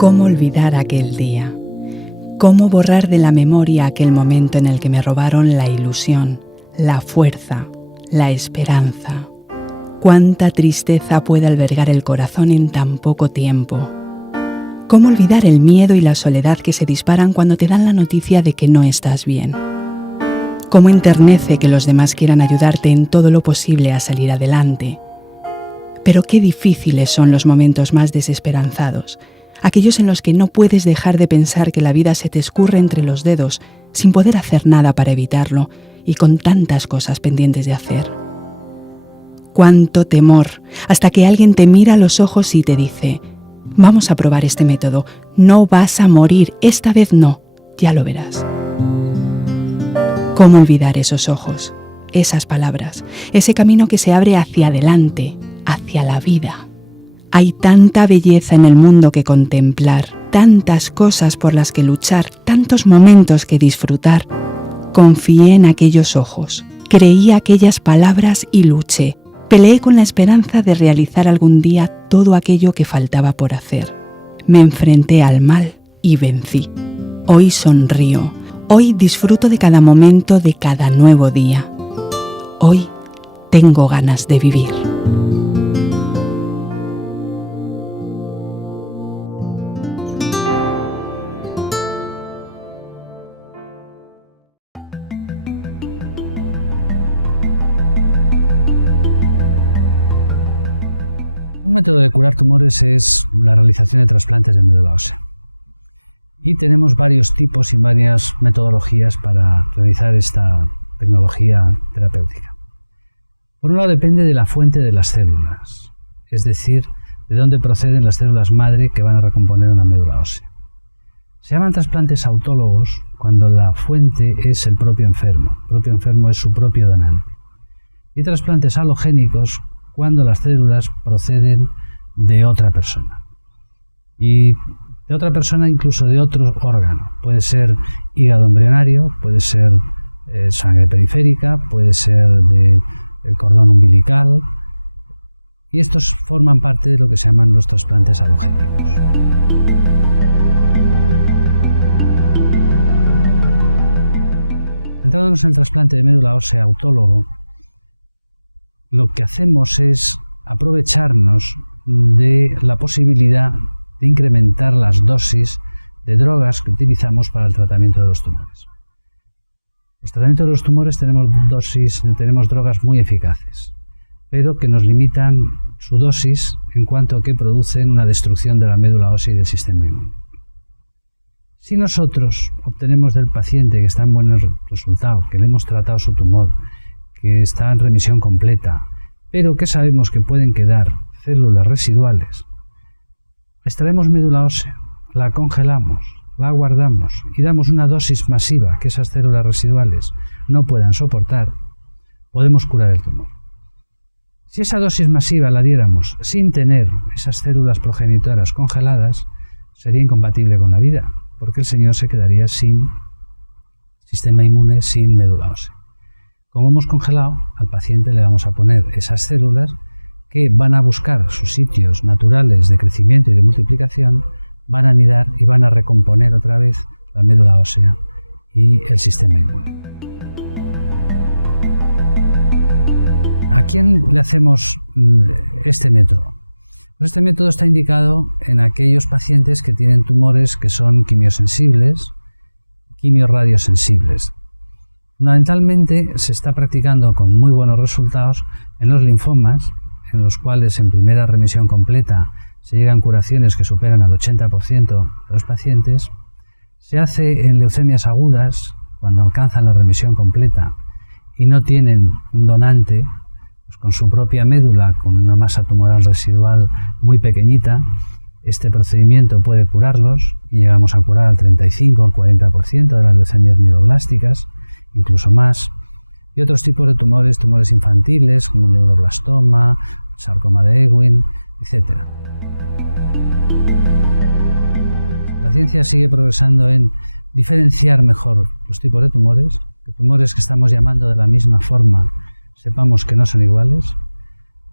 ¿Cómo olvidar aquel día? ¿Cómo borrar de la memoria aquel momento en el que me robaron la ilusión, la fuerza, la esperanza? ¿Cuánta tristeza puede albergar el corazón en tan poco tiempo? ¿Cómo olvidar el miedo y la soledad que se disparan cuando te dan la noticia de que no estás bien? ¿Cómo enternece que los demás quieran ayudarte en todo lo posible a salir adelante? Pero qué difíciles son los momentos más desesperanzados, aquellos en los que no puedes dejar de pensar que la vida se te escurre entre los dedos sin poder hacer nada para evitarlo y con tantas cosas pendientes de hacer. Cuánto temor, hasta que alguien te mira a los ojos y te dice: vamos a probar este método, no vas a morir, esta vez no, ya lo verás. ¿Cómo olvidar esos ojos, esas palabras, ese camino que se abre hacia adelante, hacia la vida? Hay tanta belleza en el mundo que contemplar, tantas cosas por las que luchar, tantos momentos que disfrutar. Confié en aquellos ojos, creí aquellas palabras y luché. Peleé con la esperanza de realizar algún día todo aquello que faltaba por hacer. Me enfrenté al mal y vencí. Hoy sonrío, hoy disfruto de cada momento, de cada nuevo día. Hoy tengo ganas de vivir. Un método de curar tumores es la realización de trasplantes de médula ósea. Y tenemos varios tipos y varias metodologías para realizar esta tecnología terapéutica. Por un lado, depende de la fuente de las células, es decir, de dónde proceden las células madre que van a recomponer una médula ósea. Se llaman trasplantes autólogos cuando la fuente es el propio enfermo. El propio enfermo es su propio donante. Y trasplantes halogénicos cuando las células proceden de otra persona. Y de otra persona, incluso de otro órgano. Puede ser hígado embrionario, puede ser sangre periférica, puede ser de cordón umbilical. Y estos forman parte de lo que se llaman los trasplantes halogénicos. Entrándonos en el trasplante de médula ósea autólogo, lo que hacemos es aprovecharnos de la posibilidad de incrementar las dosis de drogas que utilizamos para el tratamiento de los tumores. Los tratamientos de los tumores tenemos drogas muy eficaces, pero que nos limitan su dosis en cuanto a que producen una destrucción de la médula ósea y del sistema inmune. Si nosotros obtenemos del paciente que está en buen resultado, que le hemos tratado su tumor, que está en remisión completa, pero que sabemos que pueden quedar células residuales, extraemos médula ósea, la congelamos, la guardamos y damos una dosis masiva que esas células residuales no puedan soportar, podemos curar el tumor. Si esa dosis masiva la diéramos sin tener esas células progenitoras congeladas, sería incompatible con la vida, porque el señor se quedaría sin sistema inmune, sin médula ósea. Como hemos congelado, al paciente le vamos a poner esas células que van a buscar sus sitios naturales de crecimiento y de multiplicación, van a anidar y van a recomponer otra vez la médula ósea y el sistema inmune. ¿A quién le hacemos este método? Pues este método está indicado en aquellos pacientes que tienen tumores que son quimiosensibles, quimiorradiosensibles. Fundamentalmente se está practicando con muy buenos resultados en los linfomas, en los cuales en primera remisión completa se llegan curaciones que superan al 80% de los pacientes. Se hace en leucemias agudas, cuando alcanzan la remisión completa y no tienen un donante, pues con su propia médula, con una masa tumoral residual muy pequeñita, este procedimiento puede curarlos y llegamos a curar al 35 o al 40% de las leucemias mieloblásticas, incluso más, y otros tipos de tumores, tumores infantiles como el neuroblastoma, sarcoma de Ewing, etc. La ciencia sigue progresando en diferenciar mejor los tipos de tumores que estamos llamando de la misma forma, sepamos que no son iguales,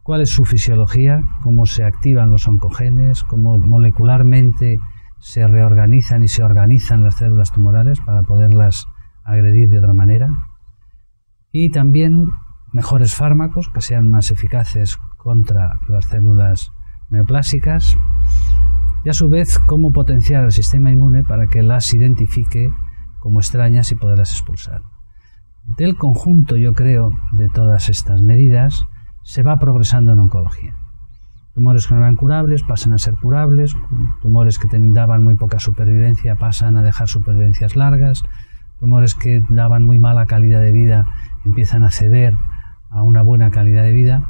cuál es su fisiología, cómo se activan los oncogenes, cómo molecularmente se reorganizan y se organizan las células tumorales para poderlas agredir de otra manera. Y también mejores fármacos que sean más eficaces contra las células neoplásicas. Y a su vez, cómo potenciar el sistema inmune para que las identifique como extrañas y poderlas expulsar. Del conjunto, yo creo, de todas estas medidas, se va progresando en oncología. Tumores que no eran curables pasan a ser curables, tumores que daban muy poca supervivencia pasan a dejar supervivencias largas, tumores que daban muy mala calidad de vida empiezan a ceder a una buena calidad de vida.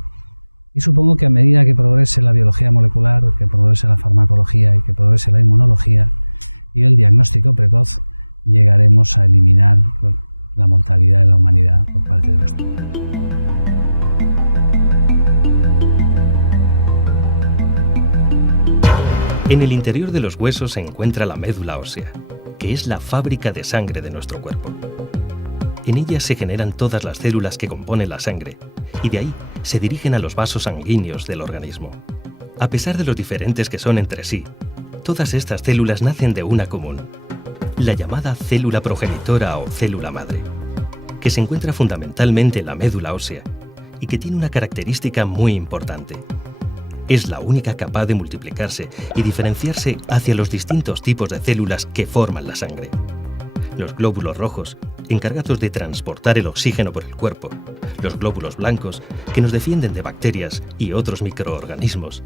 Y supongo que a medida que progrese la biología molecular, que progrese la farmacología y que progrese la inmunología y el diagnóstico precoz, llegaremos a eliminar la mortalidad de la humanidad por parte de los tumores. En el interior de los huesos se encuentra la médula ósea, que es la fábrica de sangre de nuestro cuerpo. En ella se generan todas las células que componen la sangre, y de ahí se dirigen a los vasos sanguíneos del organismo. A pesar de los diferentes que son entre sí, todas estas células nacen de una común, la llamada célula progenitora o célula madre, que se encuentra fundamentalmente en la médula ósea y que tiene una característica muy importante. Es la única capaz de multiplicarse y diferenciarse hacia los distintos tipos de células que forman la sangre. Los glóbulos rojos, encargados de transportar el oxígeno por el cuerpo, los glóbulos blancos, que nos defienden de bacterias y otros microorganismos,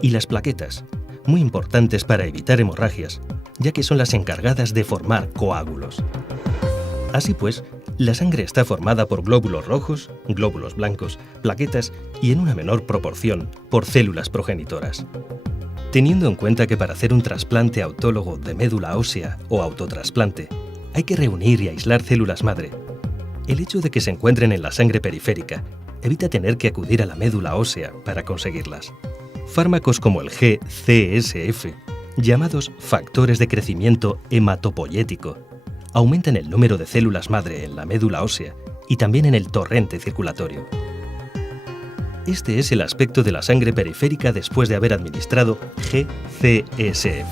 y las plaquetas, muy importantes para evitar hemorragias, ya que son las encargadas de formar coágulos. Así pues, la sangre está formada por glóbulos rojos, glóbulos blancos, plaquetas y en una menor proporción por células progenitoras. Teniendo en cuenta que para hacer un trasplante autólogo de médula ósea o autotrasplante hay que reunir y aislar células madre, el hecho de que se encuentren en la sangre periférica evita tener que acudir a la médula ósea para conseguirlas. Fármacos como el G-CSF, llamados factores de crecimiento hematopoyético, aumentan el número de células madre en la médula ósea y también en el torrente circulatorio. Este es el aspecto de la sangre periférica después de haber administrado G-CSF.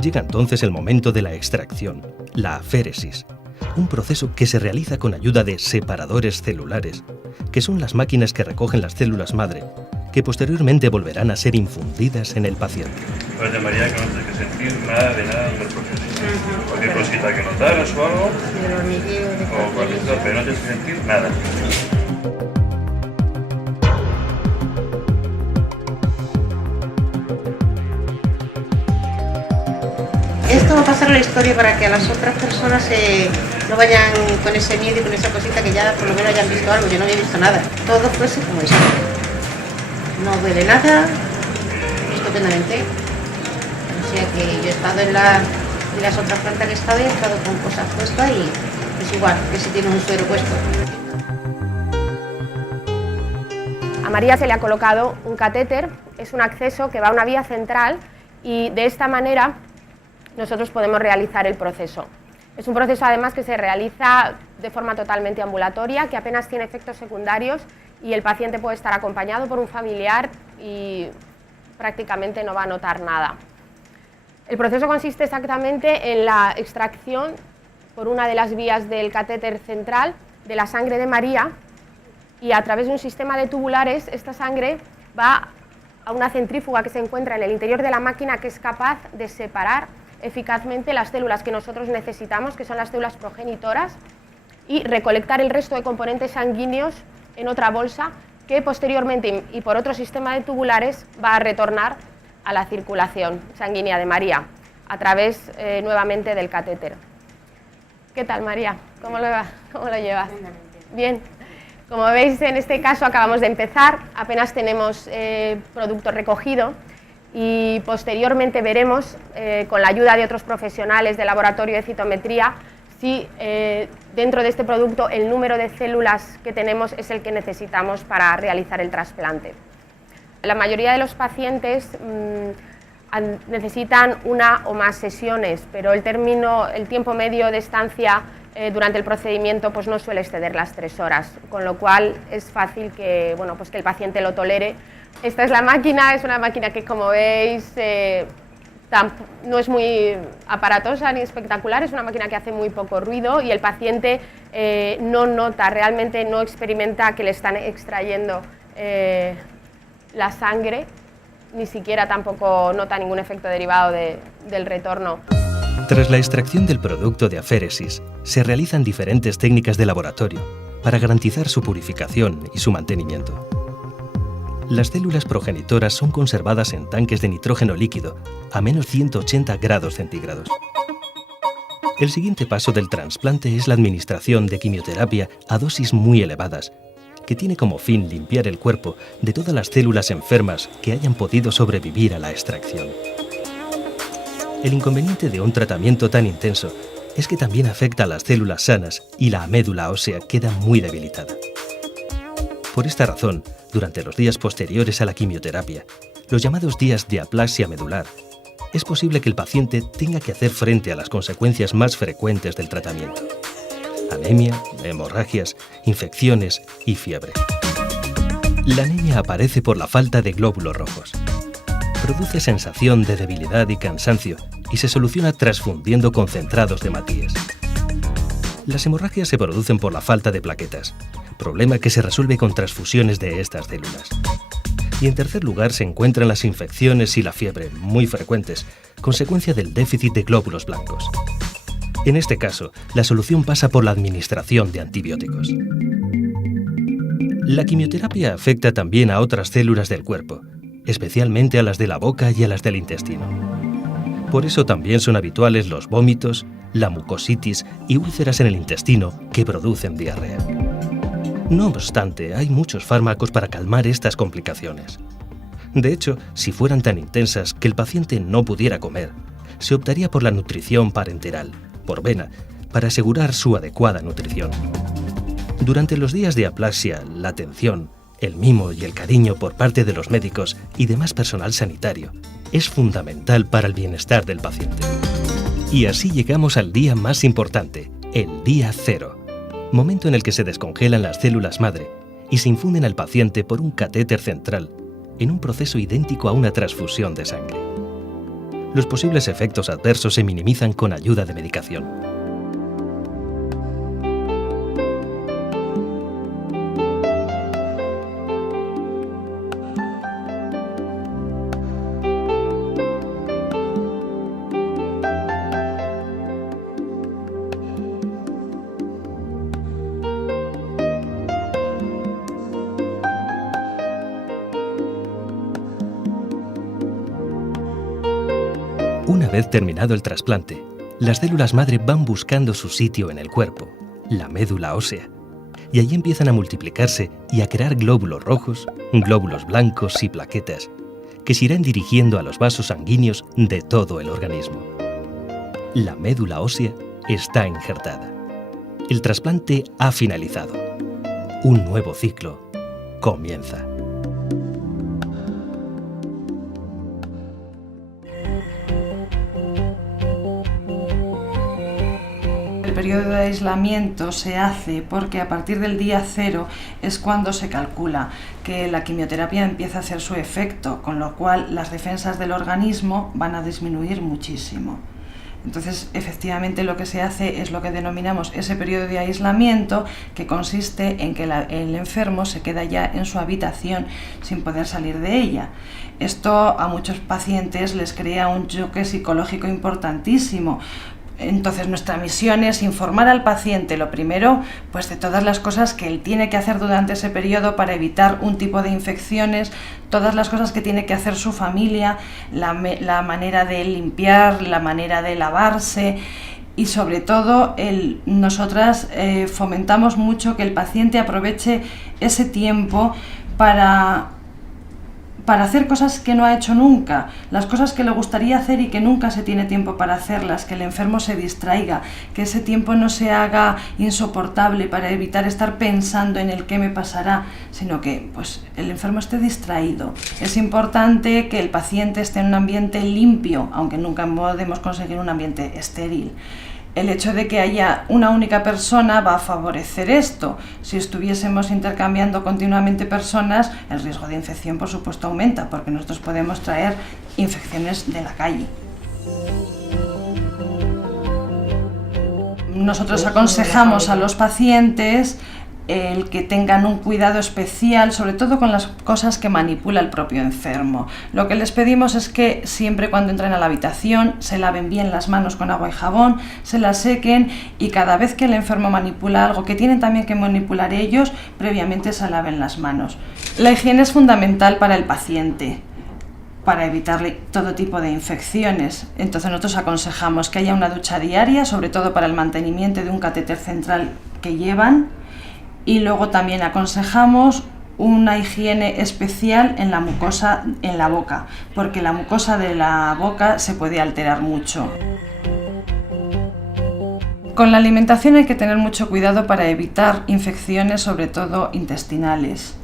Llega entonces el momento de la extracción, la aféresis, un proceso que se realiza con ayuda de separadores celulares, que son las máquinas que recogen las células madre, que posteriormente volverán a ser infundidas en el paciente. Oye, María, que no tienes que sentir nada del proceso. Cualquier cosita que notaras o algo, o cualquier cosa, pero no tienes que sentir nada. Esto va a pasar en la historia para que las otras personas no vayan con ese miedo y con esa cosita que ya por lo menos hayan visto algo. Yo no había visto nada. Todo fuese como esto. No duele nada, estupendamente. O sea que yo he estado en las otras plantas que he estado con cosas puestas y es igual, que si tiene un suero puesto. A María se le ha colocado un catéter, es un acceso que va a una vía central y de esta manera nosotros podemos realizar el proceso. Es un proceso además que se realiza de forma totalmente ambulatoria, que apenas tiene efectos secundarios y el paciente puede estar acompañado por un familiar y prácticamente no va a notar nada. El proceso consiste exactamente en la extracción por una de las vías del catéter central de la sangre de María y a través de un sistema de tubulares esta sangre va a una centrífuga que se encuentra en el interior de la máquina que es capaz de separar eficazmente las células que nosotros necesitamos, que son las células progenitoras, y recolectar el resto de componentes sanguíneos en otra bolsa que posteriormente y por otro sistema de tubulares va a retornar a la circulación sanguínea de María a través nuevamente del catéter. ¿Qué tal, María? ¿Cómo lo llevas? Bien. Como veis, en este caso acabamos de empezar, apenas tenemos producto recogido y posteriormente veremos, con la ayuda de otros profesionales del laboratorio de citometría, si dentro de este producto el número de células que tenemos es el que necesitamos para realizar el trasplante. La mayoría de los pacientes necesitan una o más sesiones, pero el tiempo medio de estancia durante el procedimiento pues no suele exceder las 3 horas, con lo cual es fácil que, pues que el paciente lo tolere. Esta es la máquina, es una máquina que, como veis, no es muy aparatosa ni espectacular, es una máquina que hace muy poco ruido y el paciente no nota, realmente no experimenta que le están extrayendo la sangre, ni siquiera tampoco nota ningún efecto derivado del retorno. Tras la extracción del producto de aféresis, se realizan diferentes técnicas de laboratorio para garantizar su purificación y su mantenimiento. Las células progenitoras son conservadas en tanques de nitrógeno líquido a menos 180 grados centígrados. El siguiente paso del trasplante es la administración de quimioterapia a dosis muy elevadas, que tiene como fin limpiar el cuerpo de todas las células enfermas que hayan podido sobrevivir a la extracción. El inconveniente de un tratamiento tan intenso es que también afecta a las células sanas y la médula ósea queda muy debilitada. Por esta razón, durante los días posteriores a la quimioterapia, los llamados días de aplasia medular, es posible que el paciente tenga que hacer frente a las consecuencias más frecuentes del tratamiento: anemia, hemorragias, infecciones y fiebre. La anemia aparece por la falta de glóbulos rojos. Produce sensación de debilidad y cansancio y se soluciona transfundiendo concentrados de hematíes. Las hemorragias se producen por la falta de plaquetas, problema que se resuelve con transfusiones de estas células. Y en tercer lugar se encuentran las infecciones y la fiebre, muy frecuentes, consecuencia del déficit de glóbulos blancos. En este caso, la solución pasa por la administración de antibióticos. La quimioterapia afecta también a otras células del cuerpo, especialmente a las de la boca y a las del intestino. Por eso también son habituales los vómitos, la mucositis y úlceras en el intestino que producen diarrea. No obstante, hay muchos fármacos para calmar estas complicaciones. De hecho, si fueran tan intensas que el paciente no pudiera comer, se optaría por la nutrición parenteral, por vena, para asegurar su adecuada nutrición. Durante los días de aplasia, la atención, el mimo y el cariño por parte de los médicos y demás personal sanitario es fundamental para el bienestar del paciente. Y así llegamos al día más importante, el día 0, momento en el que se descongelan las células madre y se infunden al paciente por un catéter central, en un proceso idéntico a una transfusión de sangre. Los posibles efectos adversos se minimizan con ayuda de medicación. Una vez terminado el trasplante, las células madre van buscando su sitio en el cuerpo, la médula ósea, y allí empiezan a multiplicarse y a crear glóbulos rojos, glóbulos blancos y plaquetas, que se irán dirigiendo a los vasos sanguíneos de todo el organismo. La médula ósea está injertada. El trasplante ha finalizado. Un nuevo ciclo comienza. El periodo de aislamiento se hace porque a partir del día 0 es cuando se calcula que la quimioterapia empieza a hacer su efecto, con lo cual las defensas del organismo van a disminuir muchísimo. Entonces, efectivamente, lo que se hace es lo que denominamos ese periodo de aislamiento, que consiste en que el enfermo se queda ya en su habitación sin poder salir de ella. Esto a muchos pacientes les crea un choque psicológico importantísimo. Entonces, nuestra misión es informar al paciente, lo primero, pues de todas las cosas que él tiene que hacer durante ese periodo para evitar un tipo de infecciones, todas las cosas que tiene que hacer su familia, la manera de limpiar, la manera de lavarse y sobre todo nosotras fomentamos mucho que el paciente aproveche ese tiempo para hacer cosas que no ha hecho nunca, las cosas que le gustaría hacer y que nunca se tiene tiempo para hacerlas, que el enfermo se distraiga, que ese tiempo no se haga insoportable para evitar estar pensando en el qué me pasará, sino que pues, el enfermo esté distraído. Es importante que el paciente esté en un ambiente limpio, aunque nunca podemos conseguir un ambiente estéril. El hecho de que haya una única persona va a favorecer esto. Si estuviésemos intercambiando continuamente personas, el riesgo de infección, por supuesto, aumenta, porque nosotros podemos traer infecciones de la calle. Nosotros aconsejamos a los pacientes el que tengan un cuidado especial, sobre todo con las cosas que manipula el propio enfermo. Lo que les pedimos es que siempre cuando entren a la habitación se laven bien las manos con agua y jabón, se las sequen y cada vez que el enfermo manipula algo que tienen también que manipular ellos, previamente se laven las manos. La higiene es fundamental para el paciente, para evitarle todo tipo de infecciones. Entonces nosotros aconsejamos que haya una ducha diaria, sobre todo para el mantenimiento de un catéter central que llevan, y luego también aconsejamos una higiene especial en la mucosa en la boca, porque la mucosa de la boca se puede alterar mucho. Con la alimentación hay que tener mucho cuidado para evitar infecciones, sobre todo intestinales.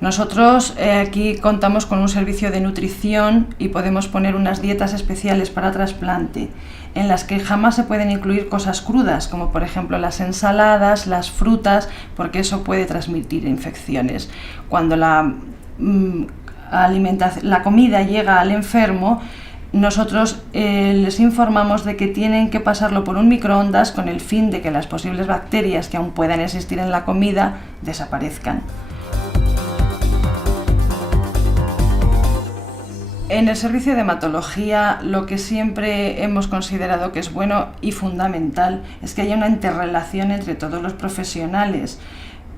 Nosotros aquí contamos con un servicio de nutrición y podemos poner unas dietas especiales para trasplante, en las que jamás se pueden incluir cosas crudas, como por ejemplo las ensaladas, las frutas, porque eso puede transmitir infecciones. Cuando la comida llega al enfermo, nosotros les informamos de que tienen que pasarlo por un microondas con el fin de que las posibles bacterias que aún puedan existir en la comida desaparezcan. En el servicio de hematología lo que siempre hemos considerado que es bueno y fundamental es que haya una interrelación entre todos los profesionales.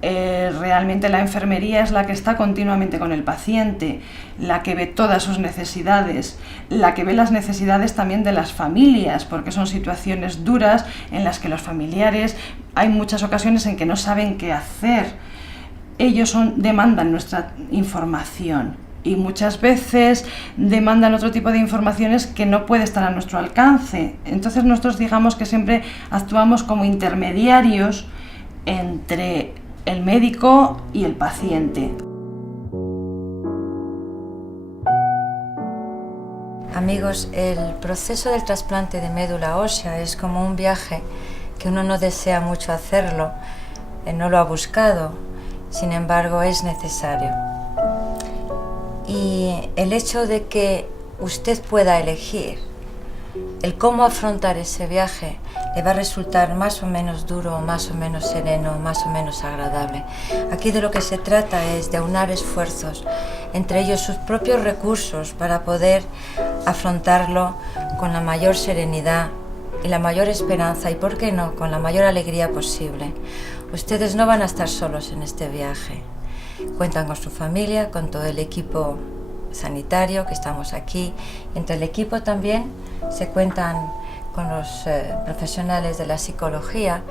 Realmente la enfermería es la que está continuamente con el paciente, la que ve todas sus necesidades, la que ve las necesidades también de las familias, porque son situaciones duras en las que los familiares hay muchas ocasiones en que no saben qué hacer. Ellos demandan nuestra información. Y muchas veces demandan otro tipo de informaciones que no puede estar a nuestro alcance. Entonces nosotros digamos que siempre actuamos como intermediarios entre el médico y el paciente. Amigos, el proceso del trasplante de médula ósea es como un viaje que uno no desea mucho hacerlo, no lo ha buscado, sin embargo es necesario. Y el hecho de que usted pueda elegir el cómo afrontar ese viaje le va a resultar más o menos duro, más o menos sereno, más o menos agradable. Aquí de lo que se trata es de aunar esfuerzos, entre ellos sus propios recursos, para poder afrontarlo con la mayor serenidad y la mayor esperanza y, ¿por qué no?, con la mayor alegría posible. Ustedes no van a estar solos en este viaje. Cuentan con su familia, con todo el equipo sanitario que estamos aquí. Entre el equipo también se cuentan con los profesionales de la psicología,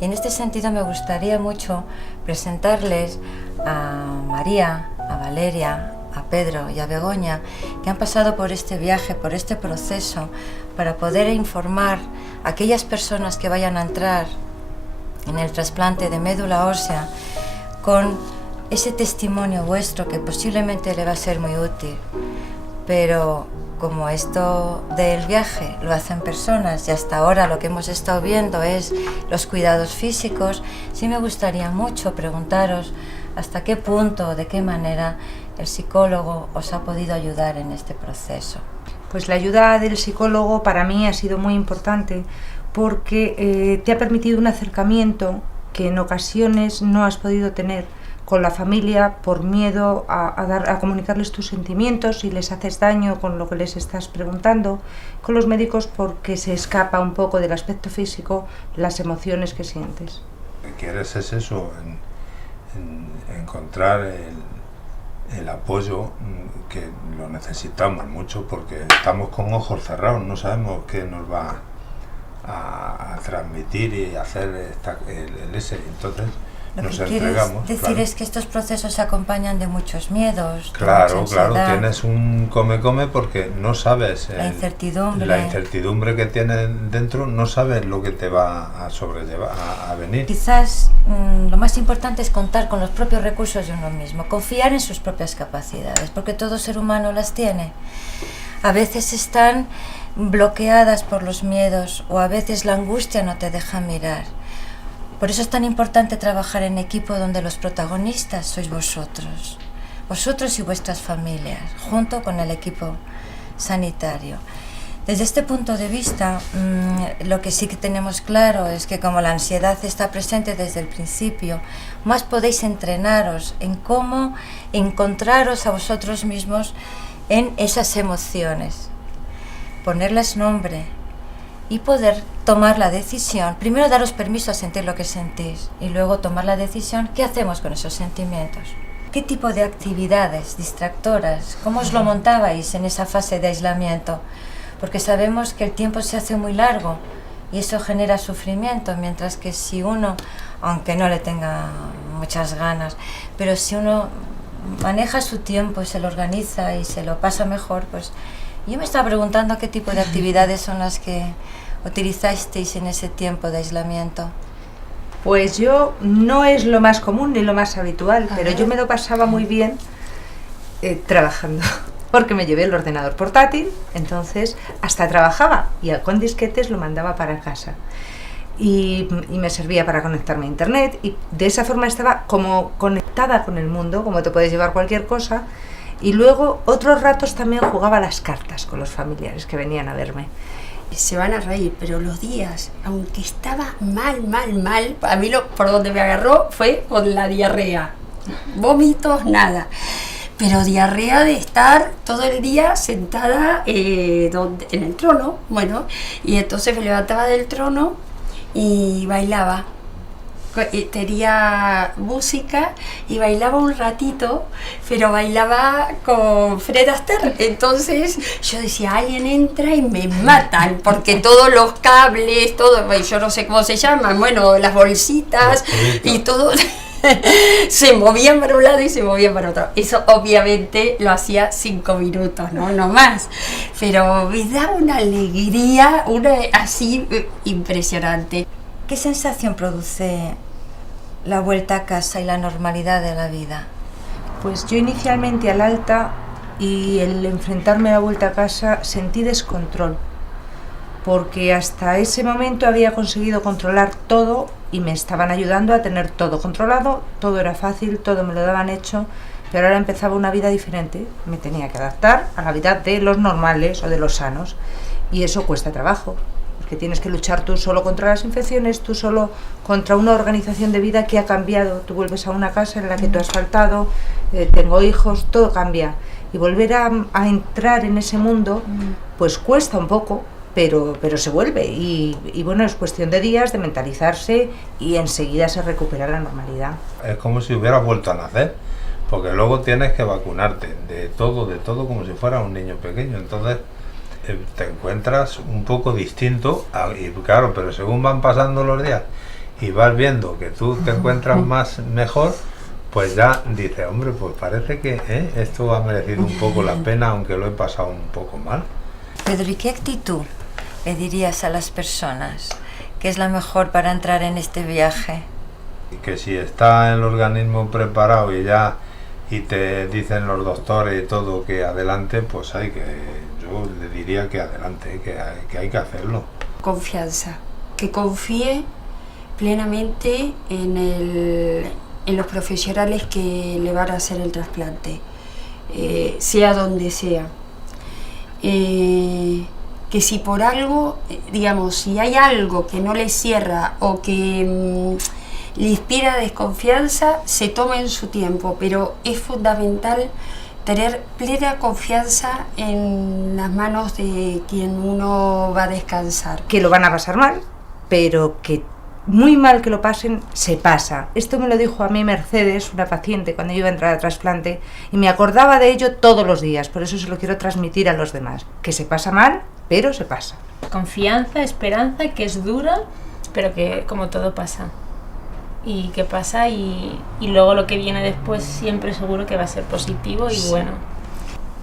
y en este sentido me gustaría mucho presentarles a María, a Valeria, a Pedro y a Begoña, que han pasado por este viaje, por este proceso, para poder informar a aquellas personas que vayan a entrar en el trasplante de médula ósea con ese testimonio vuestro que posiblemente le va a ser muy útil. Pero como esto del viaje lo hacen personas y hasta ahora lo que hemos estado viendo es los cuidados físicos, sí me gustaría mucho preguntaros hasta qué punto, de qué manera el psicólogo os ha podido ayudar en este proceso. Pues la ayuda del psicólogo para mí ha sido muy importante porque te ha permitido un acercamiento que en ocasiones no has podido tener con la familia por miedo a comunicarles tus sentimientos y les haces daño con lo que les estás preguntando, con los médicos porque se escapa un poco del aspecto físico las emociones que sientes. Lo que quieres es eso, encontrar el apoyo, que lo necesitamos mucho porque estamos con ojos cerrados, no sabemos qué nos va a transmitir y hacer el ese, entonces lo que quieres decir, claro, es que estos procesos se acompañan de muchos miedos. Claro, claro, tienes un come porque no sabes la incertidumbre que tienes dentro, no sabes lo que te va a sobrellevar, a venir. Quizás lo más importante es contar con los propios recursos de uno mismo, confiar en sus propias capacidades, porque todo ser humano las tiene. A veces están bloqueadas por los miedos o a veces la angustia no te deja mirar. Por eso es tan importante trabajar en equipo donde los protagonistas sois vosotros y vuestras familias, junto con el equipo sanitario. Desde este punto de vista, lo que sí que tenemos claro es que como la ansiedad está presente desde el principio, más podéis entrenaros en cómo encontraros a vosotros mismos en esas emociones, ponerles nombre y poder tomar la decisión. Primero daros permiso a sentir lo que sentís y luego tomar la decisión, ¿qué hacemos con esos sentimientos? ¿Qué tipo de actividades distractoras? ¿Cómo os lo montabais en esa fase de aislamiento? Porque sabemos que el tiempo se hace muy largo y eso genera sufrimiento, mientras que si uno, aunque no le tenga muchas ganas, pero si uno maneja su tiempo y se lo organiza y se lo pasa mejor, pues yo me estaba preguntando qué tipo de actividades son las que utilizasteis en ese tiempo de aislamiento. Pues yo no es lo más común ni lo más habitual, pero yo me lo pasaba muy bien trabajando. Porque me llevé el ordenador portátil, entonces hasta trabajaba y con disquetes lo mandaba para casa y me servía para conectarme a internet y de esa forma estaba como conectada con el mundo, como te puedes llevar cualquier cosa, y luego otros ratos también jugaba a las cartas con los familiares que venían a verme. Se van a reír, pero los días, aunque estaba mal, a mí por donde me agarró fue con la diarrea, vómitos, nada. Pero diarrea de estar todo el día sentada en el trono, bueno, y entonces me levantaba del trono y bailaba. Tenía música y bailaba un ratito, pero bailaba con Fred Astaire. Entonces yo decía, alguien entra y me matan, porque todos los cables, todo, yo no sé cómo se llaman, bueno, las bolsitas y todo... se movían para un lado y se movían para otro. Eso obviamente lo hacía 5 minutos, no más. Pero me daba una alegría, así impresionante. ¿Qué sensación produce la vuelta a casa y la normalidad de la vida? Pues yo inicialmente al alta y el enfrentarme a la vuelta a casa sentí descontrol, porque hasta ese momento había conseguido controlar todo y me estaban ayudando a tener todo controlado, todo era fácil, todo me lo daban hecho, pero ahora empezaba una vida diferente, me tenía que adaptar a la vida de los normales o de los sanos y eso cuesta trabajo, porque tienes que luchar tú solo contra las infecciones, tú solo contra una organización de vida que ha cambiado, tú vuelves a una casa en la que tú has faltado, tengo hijos, todo cambia y volver a entrar en ese mundo pues cuesta un poco. Pero se vuelve y bueno, es cuestión de días, de mentalizarse y enseguida se recupera la normalidad. Es como si hubieras vuelto a nacer, porque luego tienes que vacunarte de todo como si fueras un niño pequeño, entonces te encuentras un poco distinto, y claro, pero según van pasando los días y vas viendo que tú te encuentras mejor, pues ya dices, hombre, pues parece que esto ha merecido un poco la pena, aunque lo he pasado un poco mal. Pedro, ¿y qué actitud le dirías a las personas que es la mejor para entrar en este viaje? Que si está el organismo preparado y te dicen los doctores y todo que adelante, pues yo le diría que adelante, que hay que hacerlo. Confianza, que confíe plenamente en los profesionales que le van a hacer el trasplante, sea donde sea. Que si por algo, digamos, si hay algo que no le cierra o que le inspira desconfianza, se tome en su tiempo, pero es fundamental tener plena confianza en las manos de quien uno va a descansar. Que lo van a pasar mal, pero que muy mal que lo pasen, se pasa. Esto me lo dijo a mí Mercedes, una paciente, cuando yo iba a entrar a trasplante, y me acordaba de ello todos los días, por eso se lo quiero transmitir a los demás, que se pasa mal, pero se pasa. Confianza, esperanza, que es dura, pero que como todo pasa. Y que pasa y luego lo que viene después siempre seguro que va a ser positivo y bueno.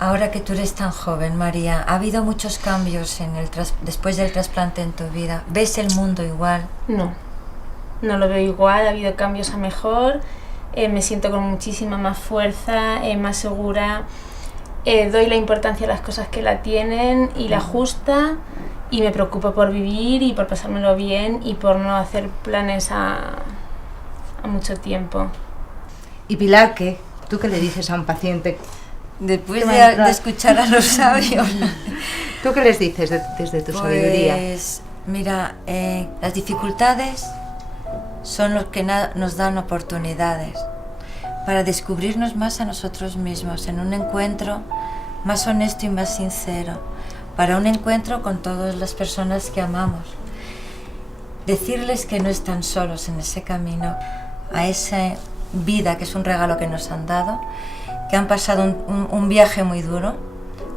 Ahora que tú eres tan joven, María, ha habido muchos cambios después del trasplante en tu vida. ¿Ves el mundo igual? No lo veo igual, ha habido cambios a mejor, me siento con muchísima más fuerza, más segura, doy la importancia a las cosas que la tienen y la justa y me preocupo por vivir y por pasármelo bien y por no hacer planes a mucho tiempo. ¿Y Pilar qué? ¿Tú qué le dices a un paciente? Después de escuchar a los sabios, ¿Tú qué les dices desde tu sabiduría? Pues mira, las dificultades son los que nos dan oportunidades para descubrirnos más a nosotros mismos en un encuentro más honesto y más sincero, para un encuentro con todas las personas que amamos. Decirles que no están solos en ese camino, a esa vida que es un regalo que nos han dado, que han pasado un viaje muy duro,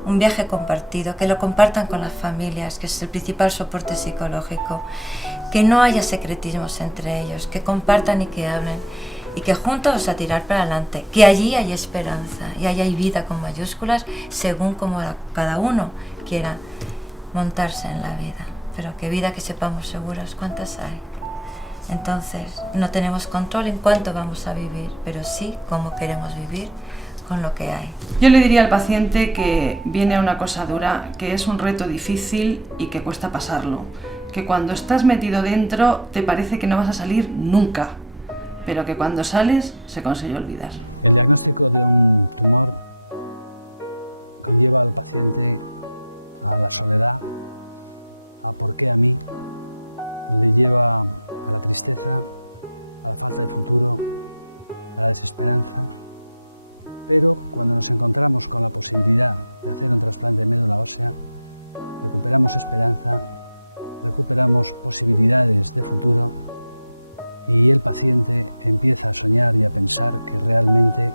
un viaje compartido, que lo compartan con las familias, que es el principal soporte psicológico, que no haya secretismos entre ellos, que compartan y que hablen, y que juntos a tirar para adelante, que allí hay esperanza y allí hay vida con mayúsculas, según como cada uno quiera montarse en la vida, pero que vida que sepamos seguras cuántas hay. Entonces no tenemos control en cuánto vamos a vivir, pero sí cómo queremos vivir con lo que hay. Yo le diría al paciente que viene una cosa dura, que es un reto difícil y que cuesta pasarlo, que cuando estás metido dentro te parece que no vas a salir nunca, pero que cuando sales se consigue olvidar. El diagnóstico de un tumor conlleva al paciente a la soledad, a por qué a mí, le lleva a la tristeza, a la falta de futuro, a la desesperanza. Pero cuando nos encontramos con la posibilidad de hacer un trasplante de médula ósea, recuperamos esperanza, recuperamos posibilidades de futuro y el paciente empieza a soñar y a pensar que realmente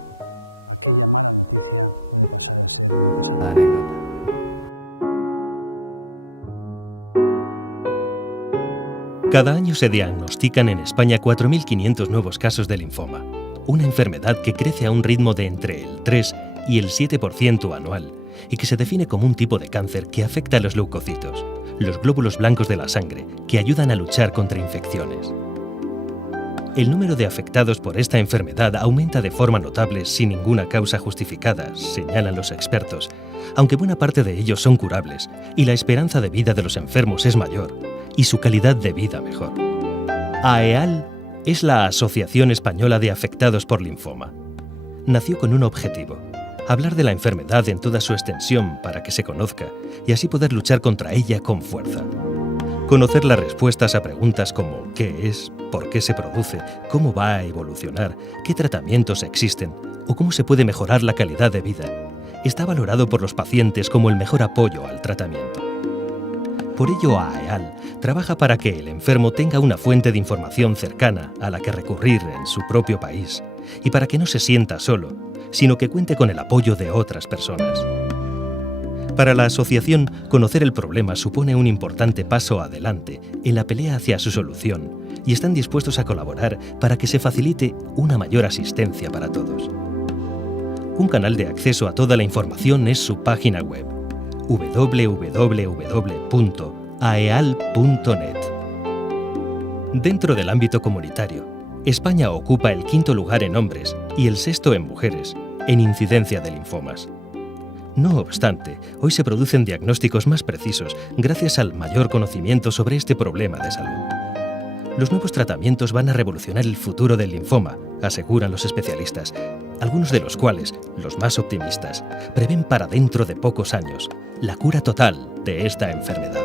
aquella mala noticia puede pasar a ser una pesada anécdota. Cada año se diagnostican en España 4.500 nuevos casos de linfoma, una enfermedad que crece a un ritmo de entre el 3 y el 7% anual y que se define como un tipo de cáncer que afecta a los leucocitos, los glóbulos blancos de la sangre, que ayudan a luchar contra infecciones. El número de afectados por esta enfermedad aumenta de forma notable sin ninguna causa justificada, señalan los expertos, aunque buena parte de ellos son curables y la esperanza de vida de los enfermos es mayor y su calidad de vida mejor. AEAL es la Asociación Española de Afectados por Linfoma. Nació con un objetivo: hablar de la enfermedad en toda su extensión para que se conozca y así poder luchar contra ella con fuerza. Conocer las respuestas a preguntas como ¿qué es?, ¿por qué se produce?, ¿cómo va a evolucionar?, ¿qué tratamientos existen?, o cómo se puede mejorar la calidad de vida, está valorado por los pacientes como el mejor apoyo al tratamiento. Por ello, AEAL trabaja para que el enfermo tenga una fuente de información cercana a la que recurrir en su propio país y para que no se sienta solo, sino que cuente con el apoyo de otras personas. Para la asociación, conocer el problema supone un importante paso adelante en la pelea hacia su solución y están dispuestos a colaborar para que se facilite una mayor asistencia para todos. Un canal de acceso a toda la información es su página web, www.aeal.net. Dentro del ámbito comunitario, España ocupa el 5º lugar en hombres y el 6º en mujeres en incidencia de linfomas. No obstante, hoy se producen diagnósticos más precisos gracias al mayor conocimiento sobre este problema de salud. Los nuevos tratamientos van a revolucionar el futuro del linfoma, aseguran los especialistas, algunos de los cuales, los más optimistas, prevén para dentro de pocos años la cura total de esta enfermedad.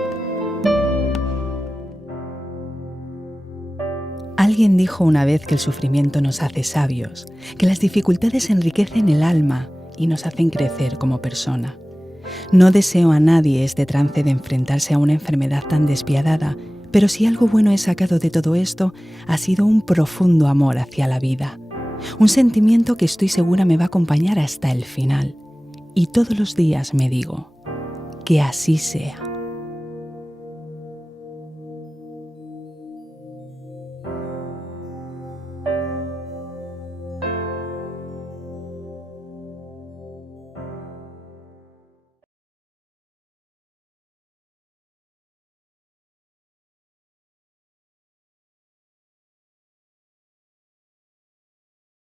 Alguien dijo una vez que el sufrimiento nos hace sabios, que las dificultades enriquecen el alma y nos hacen crecer como persona. No deseo a nadie este trance de enfrentarse a una enfermedad tan despiadada, pero si algo bueno he sacado de todo esto, ha sido un profundo amor hacia la vida. Un sentimiento que estoy segura me va a acompañar hasta el final. Y todos los días me digo, que así sea.